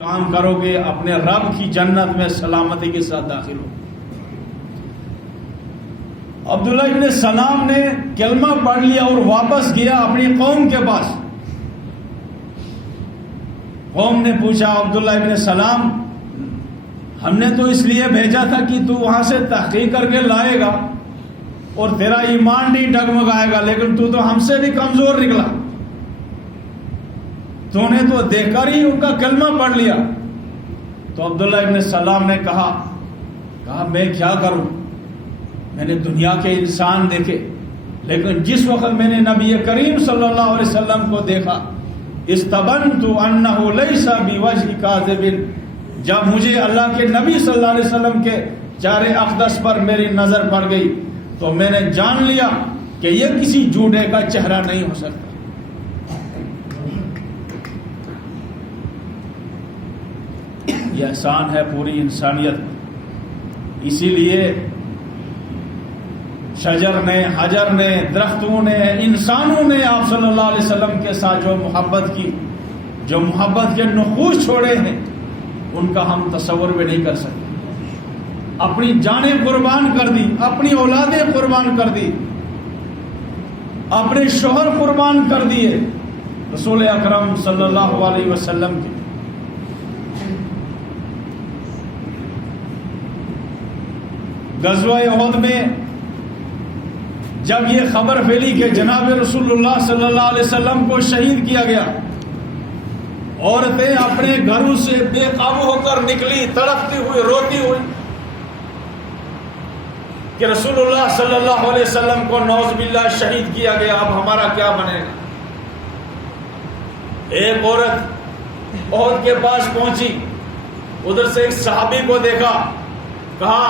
کام کرو گے اپنے رب کی جنت میں سلامتی کے ساتھ داخل ہو۔ عبداللہ ابن سلام نے کلمہ پڑھ لیا اور واپس گیا اپنی قوم کے پاس۔ قوم نے پوچھا عبداللہ ابن سلام، ہم نے تو اس لیے بھیجا تھا کہ تو وہاں سے تحقیق کر کے لائے گا اور تیرا ایمان نہیں ڈگمگائے گا، لیکن تو ہم سے بھی کمزور نکلا، تو نے تو دیکھ کر ہی ان کا کلمہ پڑھ لیا۔ تو عبداللہ ابن سلام نے کہا میں کیا کروں، میں نے دنیا کے انسان دیکھے، لیکن جس وقت میں نے نبی کریم صلی اللہ علیہ وسلم کو دیکھا، استبنت انہ لیس بوجہ کاذب، جب مجھے اللہ کے نبی صلی اللہ علیہ وسلم کے چہرے اقدس پر میری نظر پڑ گئی تو میں نے جان لیا کہ یہ کسی جھوٹے کا چہرہ نہیں ہو سکتا۔ یہ احسان ہے پوری انسانیت، اسی لیے شجر نے، حجر نے، درختوں نے، انسانوں نے آپ صلی اللہ علیہ وسلم کے ساتھ جو محبت کے نقوش چھوڑے ہیں، ان کا ہم تصور بھی نہیں کر سکتے۔ اپنی جانیں قربان کر دی، اپنی اولادیں قربان کر دی، اپنے شوہر قربان کر دیے رسول اکرم صلی اللہ علیہ وسلم کے۔ غزوہ احد میں جب یہ خبر پھیلی کہ جناب رسول اللہ صلی اللہ علیہ وسلم کو شہید کیا گیا، عورتیں اپنے گھروں سے بے قابو ہو کر نکلی، تڑپتی ہوئی، روتی ہوئی کہ رسول اللہ صلی اللہ علیہ وسلم کو نعوذ باللہ شہید کیا گیا، اب ہمارا کیا بنے گا۔ ایک عورت احد کے پاس پہنچی، ادھر سے ایک صحابی کو دیکھا، کہا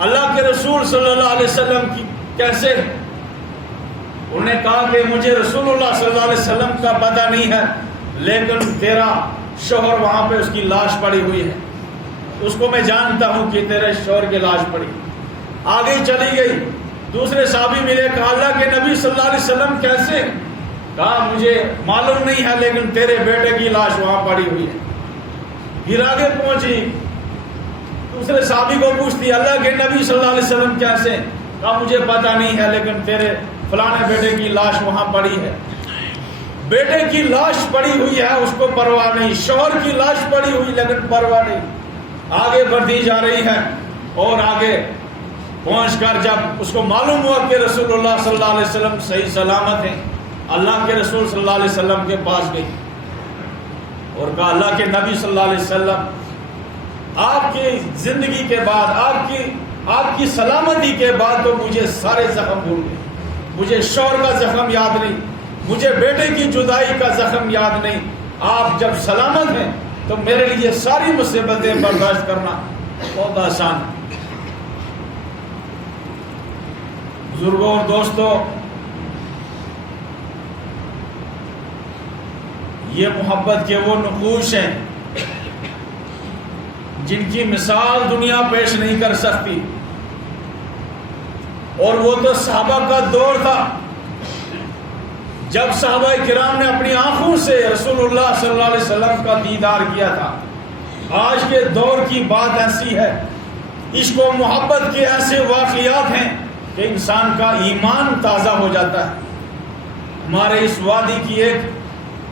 اللہ کے رسول صلی اللہ علیہ وسلم کی کیسے؟ انہوں نے کہا کہ مجھے رسول اللہ صلی اللہ علیہ وسلم کا پتہ نہیں ہے، لیکن تیرا شوہر وہاں پہ اس کی لاش پڑی ہوئی ہے، اس کو میں جانتا ہوں کہ تیرے شوہر کی لاش پڑی۔ آگے چلی گئی، دوسرے صحابی ملے، کہا اللہ کے نبی صلی اللہ علیہ وسلم کیسے؟ کہا مجھے معلوم نہیں ہے، لیکن تیرے بیٹے کی لاش وہاں پڑی ہوئی ہے۔ پھر آگے پہنچی، دوسرے صحابی کو پوچھتی اللہ کے نبی صلی اللہ علیہ وسلم کیسے؟ کہا مجھے پتہ نہیں ہے، لیکن تیرے فلانے بیٹے کی لاش وہاں پڑی ہے۔ بیٹے کی لاش پڑی ہوئی ہے، اس کو پرواہ نہیں، شوہر کی لاش پڑی ہوئی لیکن پرواہ نہیں۔ آگے بڑھتی جا رہی ہے اور آگے پہنچ کر جب اس کو معلوم ہوا کہ رسول اللہ صلی اللہ علیہ وسلم صحیح سلامت ہیں، اللہ کے رسول صلی اللہ علیہ وسلم کے پاس گئی اور کہا اللہ کے نبی صلی اللہ علیہ وسلم، آپ کی زندگی کے بعد، آپ کی سلامتی کے بعد تو مجھے سارے زخم بھول گئے، مجھے شوہر کا زخم یاد نہیں، مجھے بیٹے کی جدائی کا زخم یاد نہیں، آپ جب سلامت ہیں تو میرے لیے ساری مصیبتیں برداشت کرنا بہت آسان ہے۔ بزرگوں اور دوستوں، یہ محبت کے وہ نقوش ہیں جن کی مثال دنیا پیش نہیں کر سکتی، اور وہ تو صحابہ کا دور تھا جب صحابہ کرام نے اپنی آنکھوں سے رسول اللہ صلی اللہ علیہ وسلم کا دیدار کیا تھا۔ آج کے دور کی بات ایسی ہے، عشق و محبت کے ایسے واقعات ہیں کہ انسان کا ایمان تازہ ہو جاتا ہے۔ ہمارے اس وادی کی ایک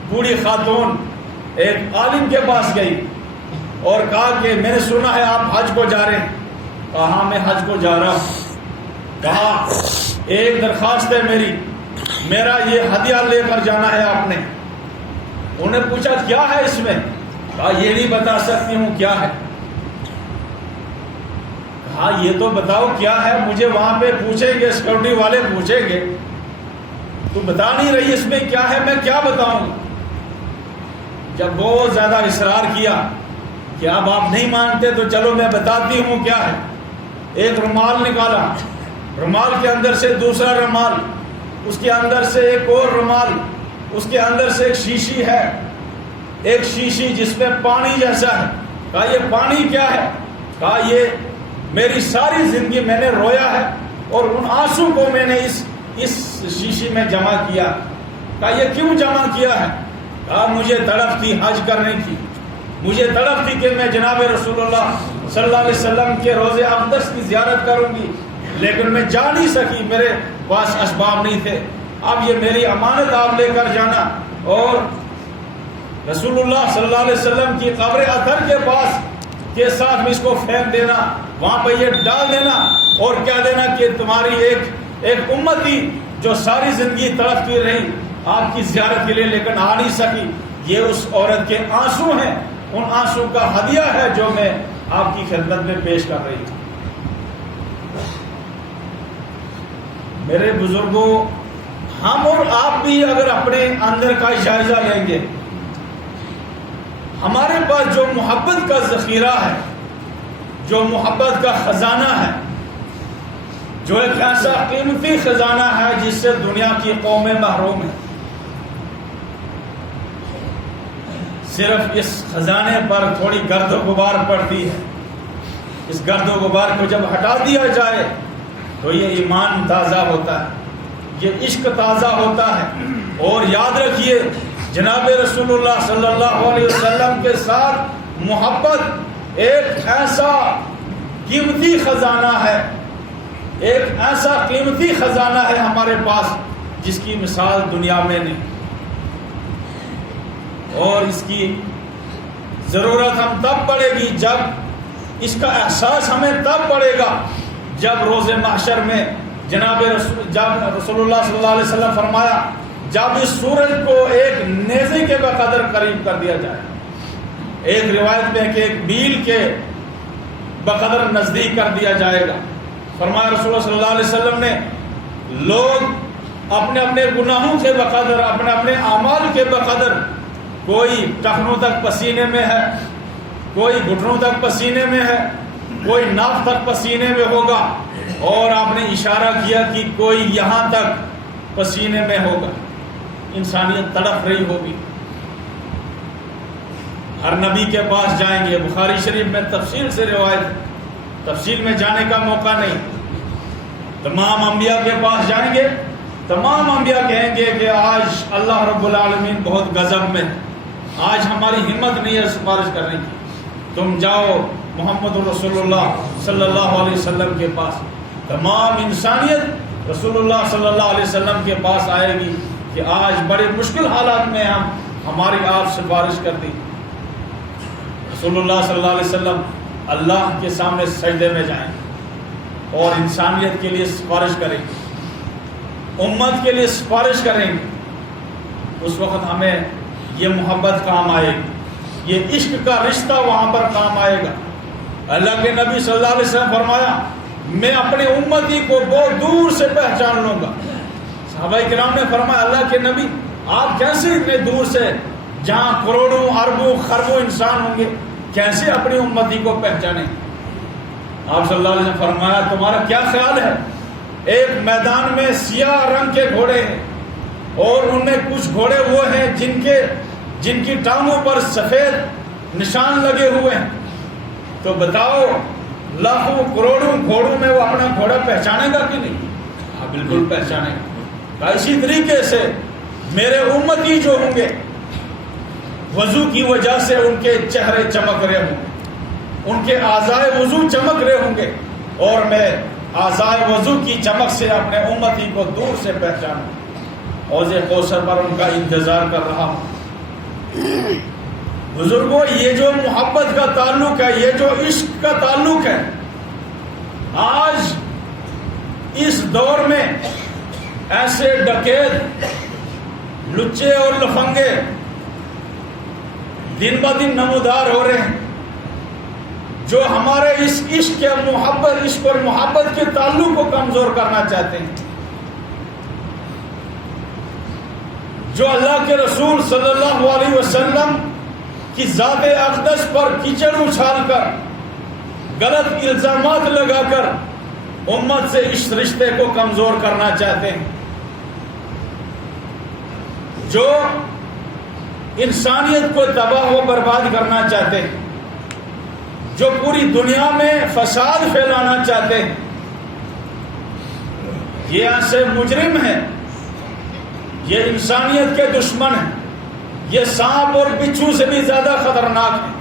بوڑھی خاتون ایک عالم کے پاس گئی اور کہا کہ میں نے سنا ہے آپ حج کو جا رہے ہیں۔ کہا ہاں میں حج کو جا رہا ہوں۔ کہا ایک درخواست ہے میرا یہ ہدیہ لے کر جانا ہے آپ نے۔ انہوں نے پوچھا کیا ہے اس میں؟ کہا یہ نہیں بتا سکتی ہوں کیا ہے۔ کہا یہ تو بتاؤ کیا ہے، مجھے وہاں پہ پوچھیں گے، سیکورٹی والے پوچھیں گے، تو بتا نہیں رہی اس میں کیا ہے، میں کیا بتاؤں؟ جب بہت زیادہ اصرار کیا کہ اب آپ نہیں مانتے تو چلو میں بتاتی ہوں کیا ہے۔ ایک رومال نکالا، رومال کے اندر سے دوسرا رومال، اس کے اندر سے ایک اور رومال، اس کے اندر سے ایک شیشی ہے، ایک شیشی جس میں پانی جیسا ہے۔ کہا یہ پانی کیا ہے؟ کہا یہ میری ساری زندگی میں نے رویا ہے اور ان آنسو کو میں نے اس شیشی میں جمع کیا۔ کہا یہ کیوں جمع کیا ہے؟ کہا مجھے تڑپ تھی حج کرنے کی، مجھے تڑپ تھی کہ میں جناب رسول اللہ صلی اللہ علیہ وسلم کے روضے اقدس کی زیارت کروں گی، لیکن میں جا نہیں سکی، میرے پاس اسباب نہیں تھے۔ اب یہ میری امانت آپ لے کر جانا اور رسول اللہ صلی اللہ علیہ وسلم کی قبر اطہر کے پاس کے ساتھ میں اس کو پھینک دینا، وہاں پہ یہ ڈال دینا اور کہہ دینا کہ تمہاری ایک امتی جو ساری زندگی تڑپتی رہی آپ کی زیارت کے لیے لیکن آ نہیں سکی، یہ اس عورت کے آنسو ہیں، ان آنسو کا ہدیہ ہے جو میں آپ کی خدمت میں پیش کر رہی ہوں۔ میرے بزرگوں، ہم اور آپ بھی اگر اپنے اندر کا جائزہ لیں گے، ہمارے پاس جو محبت کا ذخیرہ ہے، جو محبت کا خزانہ ہے، جو ایک ایسا قیمتی خزانہ ہے جس سے دنیا کی قومیں محروم ہیں، صرف اس خزانے پر تھوڑی گرد و غبار پڑتی ہے، اس گرد و غبار کو جب ہٹا دیا جائے تو یہ ایمان تازہ ہوتا ہے، یہ عشق تازہ ہوتا ہے۔ اور یاد رکھیے جناب رسول اللہ صلی اللہ علیہ وسلم کے ساتھ محبت ایک ایسا قیمتی خزانہ ہے، ایک ایسا قیمتی خزانہ ہے ہمارے پاس جس کی مثال دنیا میں نہیں، اور اس کی ضرورت ہم تب پڑے گی جب اس کا احساس ہمیں تب پڑے گا جب روز محشر میں جب رسول اللہ صلی اللہ علیہ وسلم فرمایا جب اس سورج کو ایک نیزے کے بقدر قریب کر دیا جائے، ایک روایت میں کہ ایک میل کے بقدر نزدیک کر دیا جائے گا، فرمایا رسول اللہ صلی اللہ علیہ وسلم نے لوگ اپنے اپنے گناہوں کے بقدر، اپنے اپنے اعمال کے بقدر، کوئی ٹخنوں تک پسینے میں ہے، کوئی گھٹنوں تک پسینے میں ہے، کوئی ناف تک پسینے میں ہوگا، اور آپ نے اشارہ کیا کہ کوئی یہاں تک پسینے میں ہوگا۔ انسانیت تڑپ رہی ہوگی، ہر نبی کے پاس جائیں گے، بخاری شریف میں تفصیل سے روایت، تفصیل میں جانے کا موقع نہیں، تمام انبیاء کے پاس جائیں گے، تمام انبیاء کہیں گے کہ آج اللہ رب العالمین بہت غضب میں، آج ہماری ہمت نہیں ہے سفارش کرنے کی، تم جاؤ محمد رسول اللہ صلی اللہ علیہ وسلم کے پاس۔ تمام انسانیت رسول اللہ صلی اللہ علیہ وسلم کے پاس آئے گی کہ آج بڑے مشکل حالات میں ہماری آپ سفارش کر دی۔ رسول اللہ صلی اللہ علیہ وسلم اللہ کے سامنے سجدے میں جائیں اور انسانیت کے لیے سفارش کریں گے، امت کے لیے سفارش کریں گے، اس وقت ہمیں یہ محبت کام آئے گی، یہ عشق کا رشتہ وہاں پر کام آئے گا۔ اللہ کے نبی صلی اللہ علیہ وسلم فرمایا میں اپنے امتی کو بہت دور سے پہچان لوں گا۔ صحابہ کرام نے فرمایا اللہ کے نبی آپ کیسے اتنے دور سے، جہاں کروڑوں اربوں خربوں انسان ہوں گے، کیسے اپنی امتی کو پہچانیں؟ آپ صلی اللہ علیہ وسلم فرمایا تمہارا کیا خیال ہے، ایک میدان میں سیاہ رنگ کے گھوڑے ہیں اور ان میں کچھ گھوڑے وہ ہیں جن کی ٹانگوں پر سفید نشان لگے ہوئے ہیں، تو بتاؤ لاکھوں کروڑوں گھوڑوں میں وہ اپنا گھوڑا پہچانے گا کہ نہیں؟ ہاں بالکل پہچانے گا۔ اسی طریقے سے میرے امتی جو ہوں گے وضو کی وجہ سے ان کے چہرے چمک رہے ہوں گے، ان کے اعضائے وضو چمک رہے ہوں گے، اور میں اعضائے وضو کی چمک سے اپنے امتی کو دور سے پہچانوں، حوض کوثر پر ان کا انتظار کر رہا ہوں۔ بزرگوں یہ جو محبت کا تعلق ہے، یہ جو عشق کا تعلق ہے، آج اس دور میں ایسے ڈکیت، لچے اور لفنگے دن بہ دن نمودار ہو رہے ہیں، جو ہمارے اس عشق اور محبت کے تعلق کو کمزور کرنا چاہتے ہیں، جو اللہ کے رسول صلی اللہ علیہ وسلم کی ذات اقدس پر کیچڑ اچھال کر، غلط الزامات لگا کر امت سے اس رشتے کو کمزور کرنا چاہتے ہیں، جو انسانیت کو تباہ و برباد کرنا چاہتے ہیں، جو پوری دنیا میں فساد پھیلانا چاہتے ہیں، یہ ایسے مجرم ہیں، یہ انسانیت کے دشمن ہیں، یہ سانپ اور بچھو سے بھی زیادہ خطرناک ہیں۔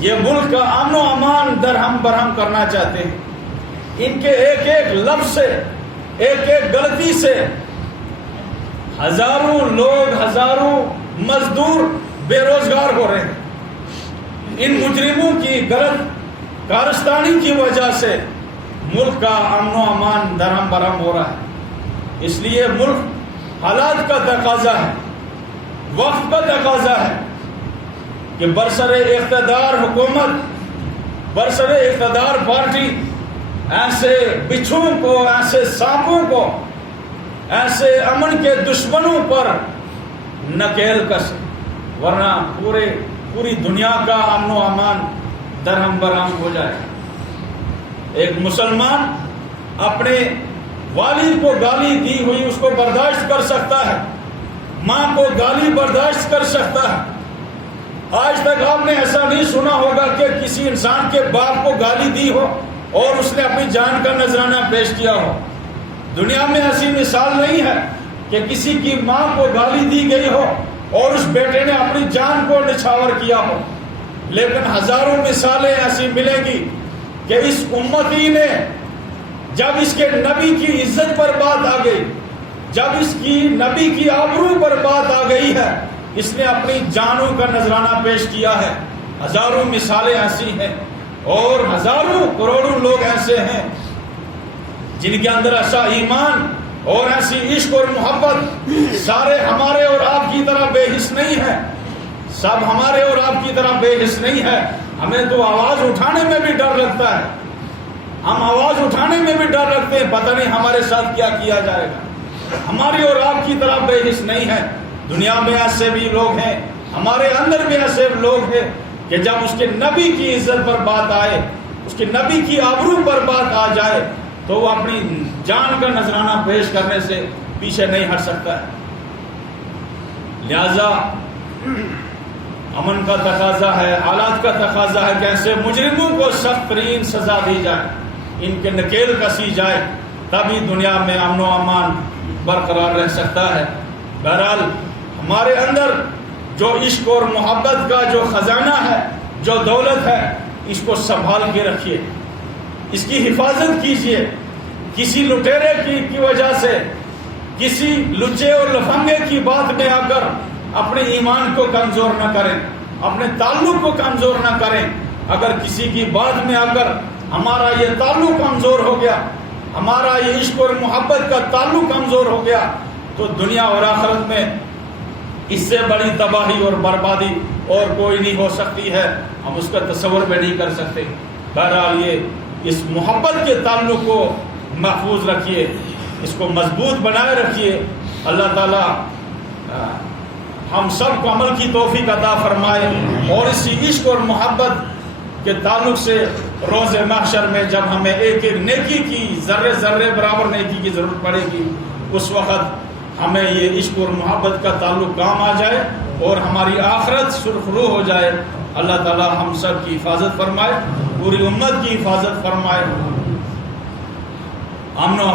یہ ملک کا امن و امان درہم برہم کرنا چاہتے ہیں. ان کے ایک ایک لفظ سے، ایک ایک غلطی سے ہزاروں لوگ، ہزاروں مزدور بے روزگار ہو رہے ہیں. ان مجرموں کی غلط کارستانی کی وجہ سے ملک کا امن و امان درہم برہم ہو رہا ہے. اس لیے ملک حالات کا تقاضا ہے، وقت کا تقاضا ہے کہ برسر اقتدار حکومت، برسر اقتدار پارٹی ایسے بچھوؤں کو، ایسے سانپوں کو، ایسے امن کے دشمنوں پر نکیل کس، ورنہ پوری دنیا کا امن و امان درہم برہم ہو جائے. ایک مسلمان اپنے والد کو گالی دی ہوئی اس کو برداشت کر سکتا ہے، ماں کو گالی برداشت کر سکتا ہے. آج تک آپ نے ایسا نہیں سنا ہوگا کہ کسی انسان کے باپ کو گالی دی ہو اور اس نے اپنی جان کا نذرانہ پیش کیا ہو. دنیا میں ایسی مثال نہیں ہے کہ کسی کی ماں کو گالی دی گئی ہو اور اس بیٹے نے اپنی جان کو نچھاور کیا ہو. لیکن ہزاروں مثالیں ایسی ملیں گی کہ اس امتی نے جب اس کے نبی کی عزت پر بات آ گئی، جب اس کی نبی کی آبرو پر بات آ گئی ہے، اس نے اپنی جانوں کا نذرانہ پیش کیا ہے. ہزاروں مثالیں ایسی ہیں اور ہزاروں کروڑوں لوگ ایسے ہیں جن کے اندر ایسا ایمان اور ایسی عشق اور محبت. سارے ہمارے اور آپ کی طرح بے حس نہیں ہے، سب ہمارے اور آپ کی طرح بے حس نہیں ہے. ہمیں تو آواز اٹھانے میں بھی ڈر لگتا ہے، ہم آواز اٹھانے میں بھی ڈر رکھتے ہیں، پتہ نہیں ہمارے ساتھ کیا کیا جائے گا. ہماری اور آپ کی طرح بے حس نہیں ہے. دنیا میں ایسے بھی لوگ ہیں، ہمارے اندر بھی ایسے لوگ ہیں کہ جب اس کے نبی کی عزت پر بات آئے، اس کے نبی کی آبرو پر بات آ جائے تو وہ اپنی جان کا نذرانہ پیش کرنے سے پیچھے نہیں ہٹ سکتا ہے. لہذا امن کا تقاضا ہے، حالات کا تقاضا ہے کہ ایسے مجرموں کو سخت ترین سزا دی جائے، ان کے نکیل کسی جائے، تبھی دنیا میں امن و امان برقرار رہ سکتا ہے. بہرحال ہمارے اندر جو عشق اور محبت کا جو خزانہ ہے، جو دولت ہے، اس کو سنبھال کے رکھیے، اس کی حفاظت کیجیے. کسی لٹیرے کی وجہ سے، کسی لچے اور لفنگے کی بات میں آ کر اپنے ایمان کو کمزور نہ کریں، اپنے تعلق کو کمزور نہ کریں. اگر کسی کی بات میں آ کر ہمارا یہ تعلق کمزور ہو گیا، ہمارا یہ عشق اور محبت کا تعلق کمزور ہو گیا، تو دنیا اور آخرت میں اس سے بڑی تباہی اور بربادی اور کوئی نہیں ہو سکتی ہے، ہم اس کا تصور بھی نہیں کر سکتے. بہرحال یہ اس محبت کے تعلق کو محفوظ رکھیے، اس کو مضبوط بنائے رکھیے. اللہ تعالیٰ ہم سب کو عمل کی توفیق عطا فرمائے، اور اسی عشق اور محبت کے تعلق سے روز محشر میں جب ہمیں ایک ایک نیکی کی ذرے ذرے برابر نیکی کی ضرورت پڑے گی، اس وقت ہمیں یہ عشق اور محبت کا تعلق کام آ جائے اور ہماری آخرت سرخرو ہو جائے. اللہ تعالی ہم سب کی حفاظت فرمائے، پوری امت کی حفاظت فرمائے. امن و